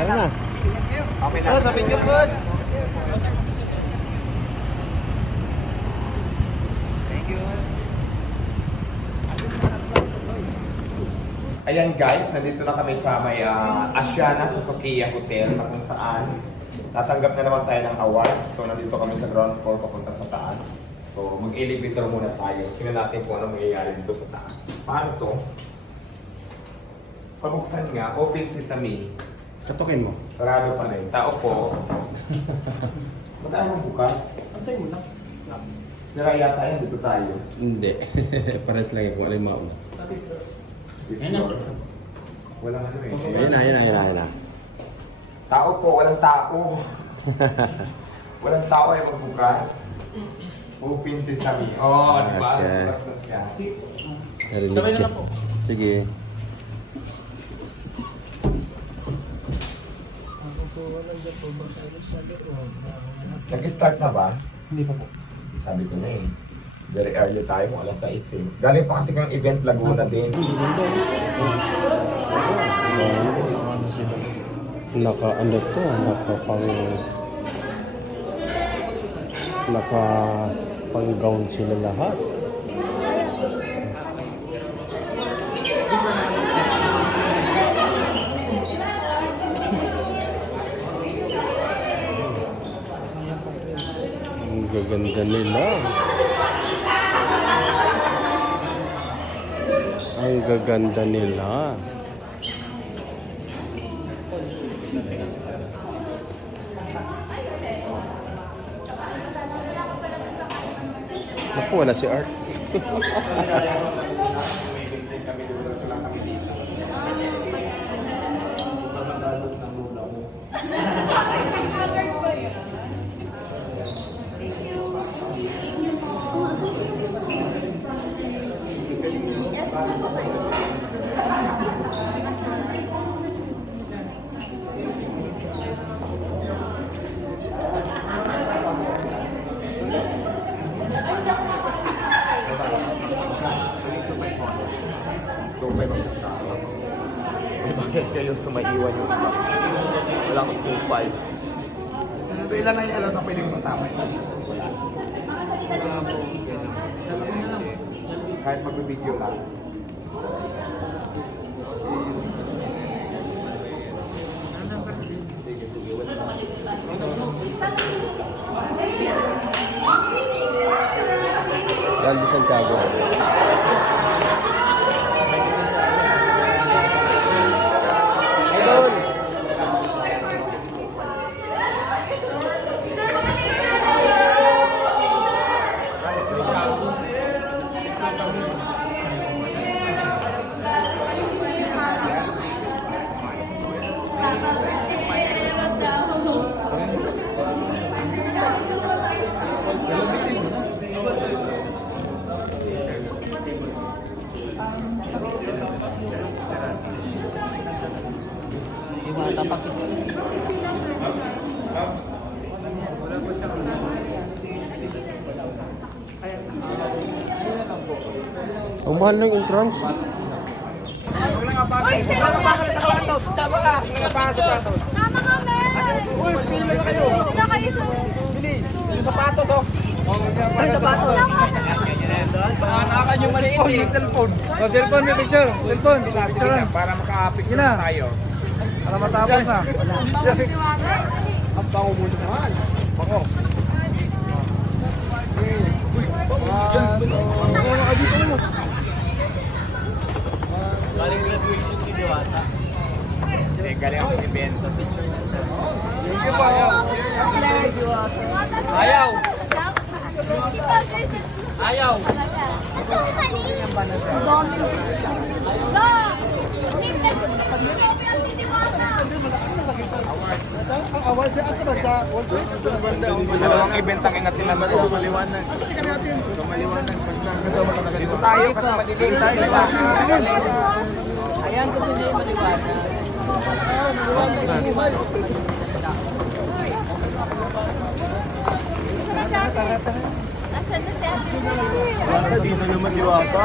Tara na. Okay na. Sabi niyo, boss. Thank you. Ayan guys, nandito na kami sa may ah, Asiana sa Sokia Hotel na kung saan tatanggap na naman tayo ng awards. So nandito kami sa ground floor papunta sa taas. So mag-elevator muna tayo. Tingnan natin kung ano mangyayari dito sa taas. Paano to? Pabuksan nga, open sesame. Katukin mo. Sarado pa rin. Tao po. Ayaw mo bukas? Antay mo lang. Sira yata yan, dito tayo. Hindi. Pares lang kung ano yung mauna. Ayan na. Walang ano eh. Ayun na, ayun na, ayun na, ayun na. Tao po, walang tao. walang tao ay magbukas. Open sesame. Oo, oh, di ba? Bukas na siya. Narinig Sabay na siya. lang po. Sige. Nag-start na ba? Hindi pa po. Sabi ko na eh. Very early tayo, kung alas 6 eh. Galing pa kasi kang event Laguna din. Naka ano to, naka pang naka pang gown sila lahat. Ang gaganda nila. Ang gaganda nila. Naku, wala si Art. kami doon, sila kami dito. Pagkakalos ng lula mo. So, may mga May bakit kayo sumaiwan yung iba? Wala akong 2-5. So, ilan na yung alam na pwedeng masama? Wala. Kahit magbibigyo lang. Sige, sige. Wala. Randy Santiago. Idol! Yung mga tapak. Ang mahal ng entrance. Tama kami! Uy, pili na kayo! Saka ito! Yung sapatos, oh. Ay, sapatos. Nakakan yung maliit eh. Cellphone. Cellphone may picture. Cellphone. Para maka-picture tayo. Para matapos na. Ang bango mo naman. Bango. Galing graduation si Diwata. Hindi, galing ako evento. Thank you po. Ayaw. Ayaw. Dalawang event ang ingat nila ko. Maliwanag. Maliwanag. Dito tayo kasi madilim tayo. Ayan kasi hindi maliwanag. Asan na si Ate Maria? Di na naman diwata.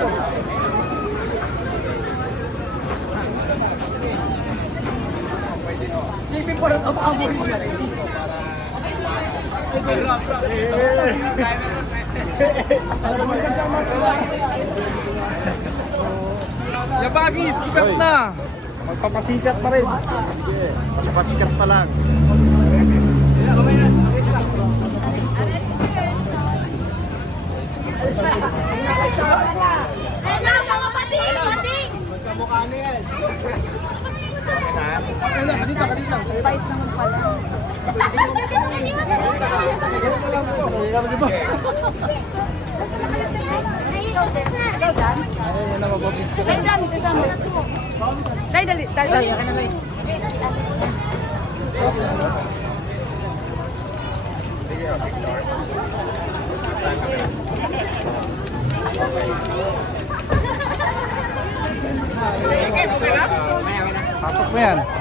diwata. Yabagi, sikat na! Magpapasikat pa rin. Magpapasikat pa lang. Ayan na, mga pating! Pating! Dali, dali, dali. Pasok mo yan.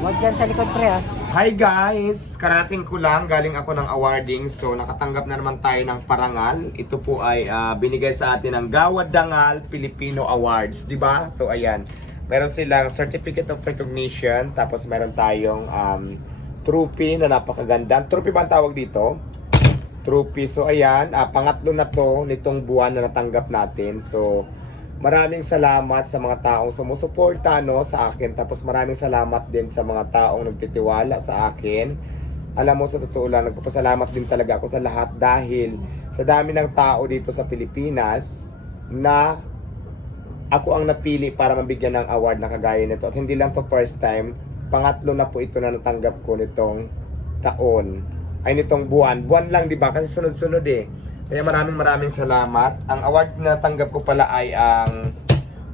Huwag yan sa likod pre ha. Hi guys! Karating ko lang, galing ako ng awarding. So nakatanggap na naman tayo ng parangal. Ito po ay ah, binigay sa atin ng Gawad Dangal Filipino Awards, di ba? So ayan, meron silang Certificate of Recognition, tapos meron tayong um, trophy na napakaganda. Trophy ba ang tawag dito? Trophy. So ayan, ah, pangatlo na to nitong buwan na natanggap natin. So maraming salamat sa mga taong sumusuporta no, sa akin. Tapos maraming salamat din sa mga taong nagtitiwala sa akin. Alam mo, sa totoo lang, nagpapasalamat din talaga ako sa lahat dahil sa dami ng tao dito sa Pilipinas na ako ang napili para mabigyan ng award na kagaya nito. At hindi lang to first time, pangatlo na po ito na natanggap ko nitong taon. Ay nitong buwan. Buwan lang, di ba? Kasi sunod-sunod eh. Kaya maraming maraming salamat. Ang award na natanggap ko pala ay ang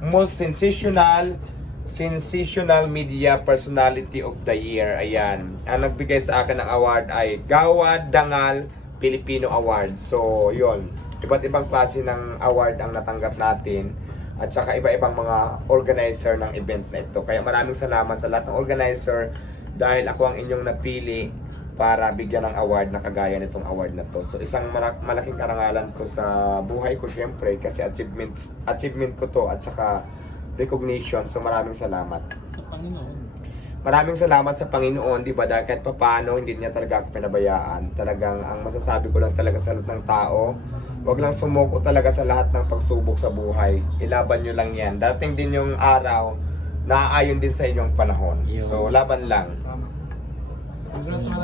Most Sensational Sensational Media Personality of the Year. Ayan. Ang nagbigay sa akin ng award ay Gawad Dangal Filipino Award. So, yon Iba't ibang klase ng award ang natanggap natin at saka iba-ibang mga organizer ng event na ito. Kaya maraming salamat sa lahat ng organizer dahil ako ang inyong napili para bigyan ng award na kagaya nitong award na to. So isang malaking karangalan to sa buhay ko syempre kasi achievement achievement ko to at saka recognition. So maraming salamat. Maraming salamat sa Panginoon, di ba? Dahil kahit papaano, hindi niya talaga ako pinabayaan. Talagang ang masasabi ko lang talaga sa lahat ng tao, wag lang sumuko talaga sa lahat ng pagsubok sa buhay. Ilaban nyo lang yan. Dating din yung araw, naaayon din sa inyong panahon. So, laban lang. Pues, gracias,